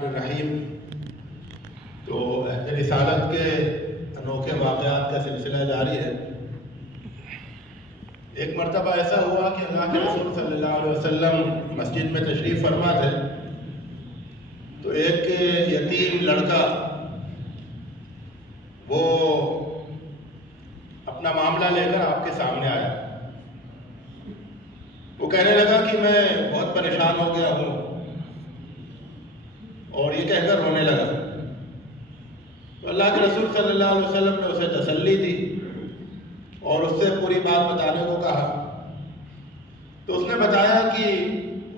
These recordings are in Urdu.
الرحمن الرحیم۔ تو عہد رسالت کے انوکھے واقعات کا سلسلہ جاری ہے۔ ایک مرتبہ ایسا ہوا کہ اللہ کے رسول صلی اللہ علیہ وسلم مسجد میں تشریف فرما تھے، تو ایک یتیم لڑکا وہ اپنا معاملہ لے کر آپ کے سامنے آیا۔ وہ کہنے لگا کہ میں بہت پریشان ہو گیا ہوں، اور یہ کہہ کر رونے لگا۔ تو اللہ کے رسول صلی اللہ علیہ وسلم نے اسے تسلی دی اور اس سے پوری بات بتانے کو کہا۔ تو اس نے بتایا کہ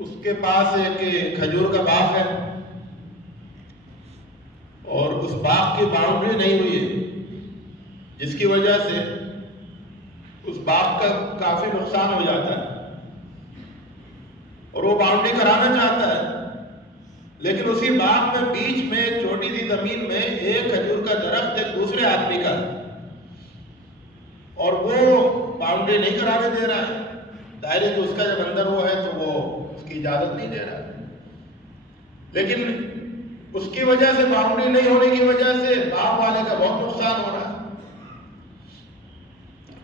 اس کے پاس ایک کھجور کا باغ ہے اور اس باغ کی باؤنڈری نہیں ہوئی ہے، جس کی وجہ سے اس باغ کا کافی نقصان ہو جاتا ہے، اور وہ باؤنڈری کرانا چاہتا ہے، لیکن اسی باغ میں بیچ میں ایک چھوٹی سی زمین میں ایک کھجور کا درخت ایک دوسرے آدمی کا ہے، اور وہ باؤنڈری نہیں کرانے دے رہا ہے۔ ظاہر ہے کہ اس کا جب اندر وہ ہے تو وہ اس کی اجازت نہیں دے رہا ہے، لیکن اس کی وجہ سے باؤنڈری نہیں ہونے کی وجہ سے باغ والے کا بہت نقصان ہو رہا ہے۔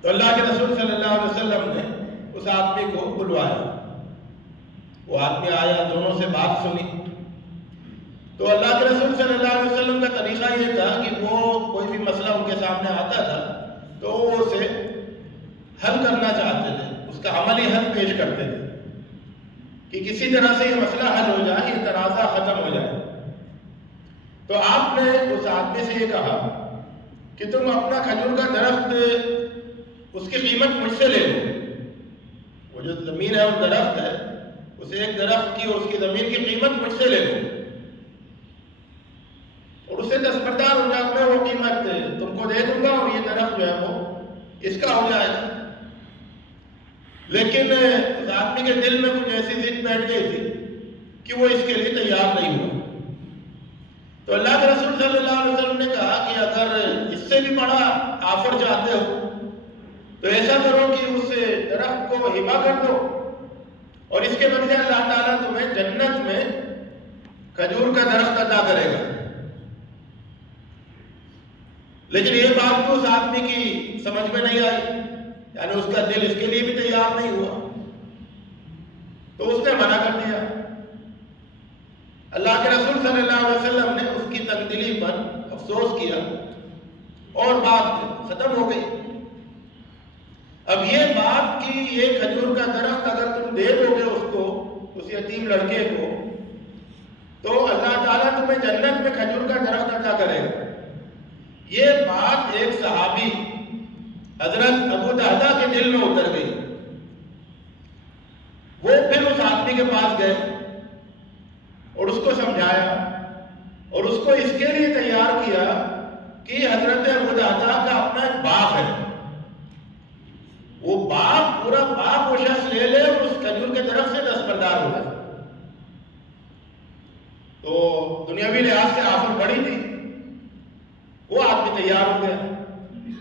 تو اللہ کے رسول صلی اللہ علیہ وسلم نے اس آدمی کو بلوایا۔ وہ آدمی آیا، دونوں سے بات سنی۔ تو اللہ کے رسول صلی اللہ علیہ وسلم کا طریقہ یہ تھا کہ وہ کوئی بھی مسئلہ ان کے سامنے آتا تھا تو وہ اسے حل کرنا چاہتے تھے، اس کا عملی حل پیش کرتے تھے کہ کسی طرح سے یہ مسئلہ حل ہو جائے، یہ تنازع ختم ہو جائے۔ تو آپ نے اس آدمی سے یہ کہا کہ تم اپنا کھجور کا درخت، اس کی قیمت مجھ سے لے لو۔ وہ جو زمین ہے اور درخت ہے، اسے ایک درخت کی اور اس کی زمین کی قیمت مجھ سے لے لو، اور اسے دستبردار ہو جاؤ، میں وہ قیمت تم کو دے دوں گا اور یہ درخت جو ہے وہ اس کا ہو جائے گا۔ لیکن اس آدمی کے دل میں کچھ ایسی ضد بیٹھ گئی تھی کہ وہ اس کے لیے تیار نہیں ہوا۔ تو اللہ کے رسول صلی اللہ علیہ وسلم نے کہا کہ اگر اس سے بھی بڑا آفر چاہتے ہو تو ایسا کرو کہ اس درخت کو ہبہ کر دو، اور اس کے بدلے اللہ تعالیٰ تمہیں جنت میں کھجور کا درخت عطا کرے گا۔ لیکن یہ بات تو اس آدمی کی سمجھ میں نہیں آئی، یعنی اس کا دل اس کے لیے بھی تیار نہیں ہوا، تو اس نے منع کر دیا۔ اللہ کے رسول صلی اللہ علیہ وسلم نے اس کی تنگ-دلی پر افسوس کیا اور بات ختم ہو گئی۔ اب یہ بات کہ یہ کھجور کا درخت اگر تم دے دو گے اس کو، اس یتیم لڑکے کو، تو اللہ تعالیٰ تمہیں جنت میں کھجور کا درخت عطا کرے گا، یہ بات ایک صحابی حضرت ابو دہدہ کے دل میں اتر گئی۔ وہ پھر اس آدمی کے پاس گئے اور اس کو سمجھایا اور اس کو اس کے لیے تیار کیا کہ حضرت ابو دہدہ کا اپنا ایک باغ ہے، وہ باغ، پورا باغ وہ شخص لے لے اور اس کھجور کے درخت سے دستبردار ہو جائے۔ تو دنیاوی لحاظ سے آفر بڑی تھی، وہ آدمی تیار ہو گیا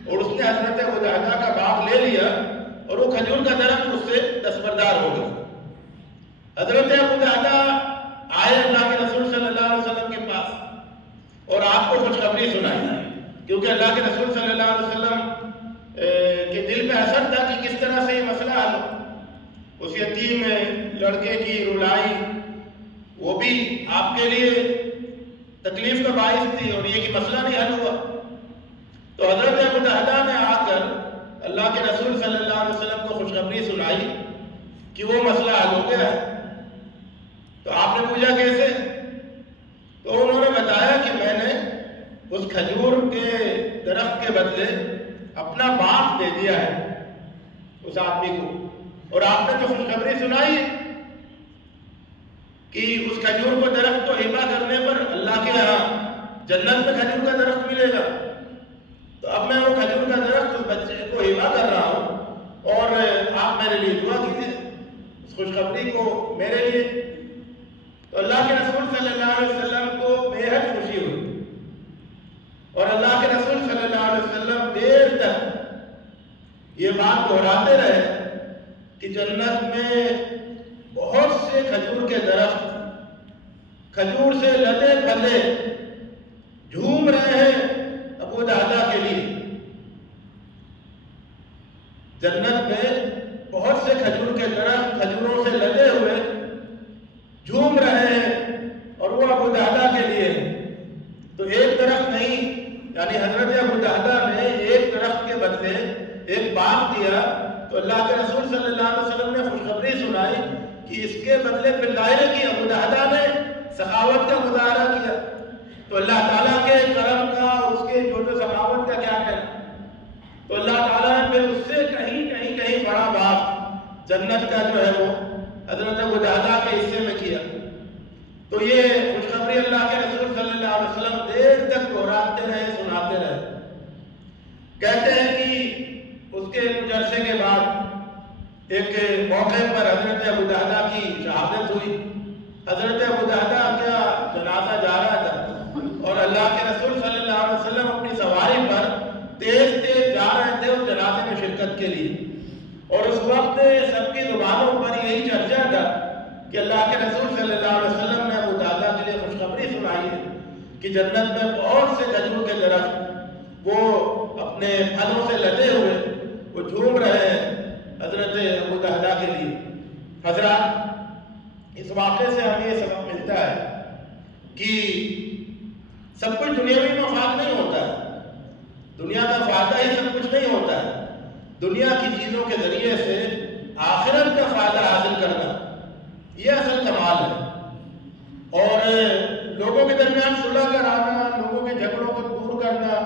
اور اس نے حضرت ابو دہدہ کا باغ لے لیا اور وہ کھجور کا درخت اس سے دستبردار ہو گیا۔ حضرت ابو دہدہ آئے اللہ کے رسول صلی اللہ علیہ وسلم کے پاس اور آپ کو خوشخبری سنائی، کیونکہ اللہ کے رسول صلی اللہ علیہ وسلم کے دل میں اثر تھا کہ کس طرح سے یہ مسئلہ حل ہو۔ اس یتیم لڑکے کی رلائی وہ بھی آپ کے لیے تکلیف کا باعث تھی، اور یہ کہ مسئلہ نہیں حل ہوا۔ تو حضرت ابو دہدہ نے آ کر اللہ کے رسول صلی اللہ علیہ وسلم کو خوشخبری سنائی کہ وہ مسئلہ حل ہو گیا ہے۔ تو آپ نے پوچھا کیسے؟ تو انہوں نے بتایا کہ میں نے اس کھجور کے درخت کے بدلے اپنا باغ دے دیا ہے اس آدمی کو، اور آپ نے جو خوشخبری سنائی کہ اس کھجور کو درخت کو ہبہ کرنے پر اللہ کے یہاں جنت میں کھجور کا درخت ملے گا، تو اب میں وہ کھجور کا درخت اس بچے کو ہبہ کر رہا ہوں، اور آپ میرے لیے دعا کیجیے اس خوشخبری کو میرے لیے۔ تو اللہ کے رسول صلی اللہ علیہ وسلم کو بے حد خوشی ہوئی، اور اللہ کے رسول صلی اللہ علیہ وسلم دیر تک یہ بات دہراتے رہے کہ جنت میں بہت سے کھجور کے درخت کھجور سے لدے پھلے جھوم رہے ہیں ابو دہدا کے لیے۔ جنت میں بہت سے کھجور کے درخت کھجوروں سے لدے ہوئے جھوم رہے ہیں اور وہ ابو دہدا کے لیے۔ تو ایک درخت نہیں، یعنی حضرت ابو دہدا نے ایک درخت کے بدلے ایک باغ دیا، تو اللہ کے رسول صلی اللہ علیہ وسلم نے خوشخبری سنائی کہ اس کے بدلے پھر ظاہر کی ابو دہدا نے سخاوت کا مظاہرہ کیا۔ تو اللہ تعالیٰ کے کرم کا اور اس کے جو سخاوت کا کیا کہنا، تو اللہ تعالیٰ نے پھر اس سے کہیں بڑا باغ جنت کا جو ہے وہ حضرت ابو دہدا کے حصے میں کیا۔ تو یہ خوشخبری اللہ کے رسول صلی اللہ علیہ وسلم دیر تک دہراتے رہے، سناتے رہے۔ کہتے ہیں کہ اس کے کچھ عرصے کے بعد ایک موقع پر حضرت ابو دہدا کی شہادت ہوئی۔ حضرت ابو دہدا کا جنازہ جا رہا تھا اور اللہ کے رسول صلی اللہ علیہ وسلم اپنی سواری پر تیز جا رہے تھے اس جنازے میں شرکت کے لیے، اور اس وقت سب کی زبانوں پر یہی چرچا تھا کہ اللہ کے رسول صلی اللہ علیہ وسلم نے ابو دہدا کے لیے خوشخبری سنائی ہے کہ جنت میں بہت سے کھجور کے درخت وہ اپنے پھلوں سے لدے ہوئے وہ جھوم رہے ہیں حضرت ابو دہدا کے لیے۔ حضرات، اس واقعے سے ہمیں یہ سبق ملتا ہے کہ سب کچھ دنیاوی مفاد نہیں ہوتا ہے، دنیا کا فائدہ ہی سب کچھ نہیں ہوتا ہے۔ دنیا کی چیزوں کے ذریعے سے آخرت کا فائدہ حاصل کرنا یہ اصل کمال ہے، اور لوگوں کے درمیان صلح کرانا، لوگوں کے جھگڑوں کو دور کرنا،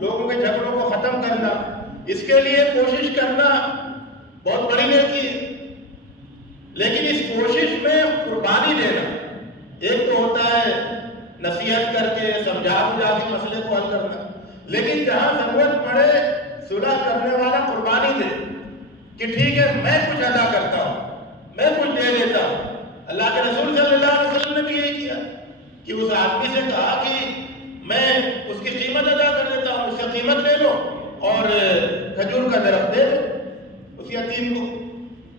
لوگوں کے جھگڑوں کو ختم کرنا، اس کے لیے کوشش کرنا بہت بڑی نیکی ہے۔ لیکن اس کوشش میں قربانی دینا، ایک تو ہوتا ہے نصیحت کر کے سمجھا بجھا کے مسئلے کو حل کرنا، لیکن جہاں ضرورت پڑے صلح کرنے والا قربانی دے کہ ٹھیک ہے میں کچھ ادا کرتا ہوں، میں کچھ دے دیتا ہوں۔ اللہ کے رسول صلی اللہ علیہ وسلم نے بھی یہی کیا کہ اس آدمی سے کہا کہ میں اس کی قیمت ادا کر دیتا ہوں، اس سے قیمت لے لو اور کھجور کا درخت دے دو اس یتیم کو۔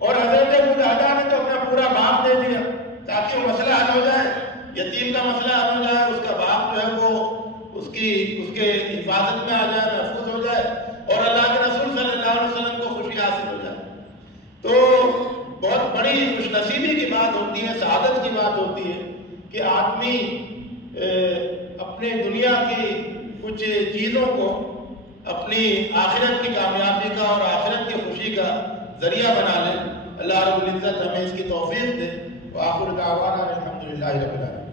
اور حضرت ابو دہدا نے تو اپنا پورا باغ دے دیا تاکہ وہ مسئلہ حل ہو جائے، یتیم کا مسئلہ حل ہو جائے، اس کا باغ جو ہے وہ اس کے حفاظت میں آ جائے، محفوظ ہو جائے، اور اللہ کے رسول صلی اللہ علیہ وسلم کو خوشی حاصل ہو جائے۔ تو بہت بڑی خوش نصیبی کی بات ہوتی ہے، سعادت کی بات ہوتی ہے کہ آدمی اپنے دنیا کی کچھ چیزوں کو اپنی آخرت کی کامیابی کا اور آخرت کی خوشی کا ذریعہ بنا لے۔ اللہ رب العزت ہمیں اس کی توفیق دے۔ وآخر دعوانا الحمدللہ رب العالمین۔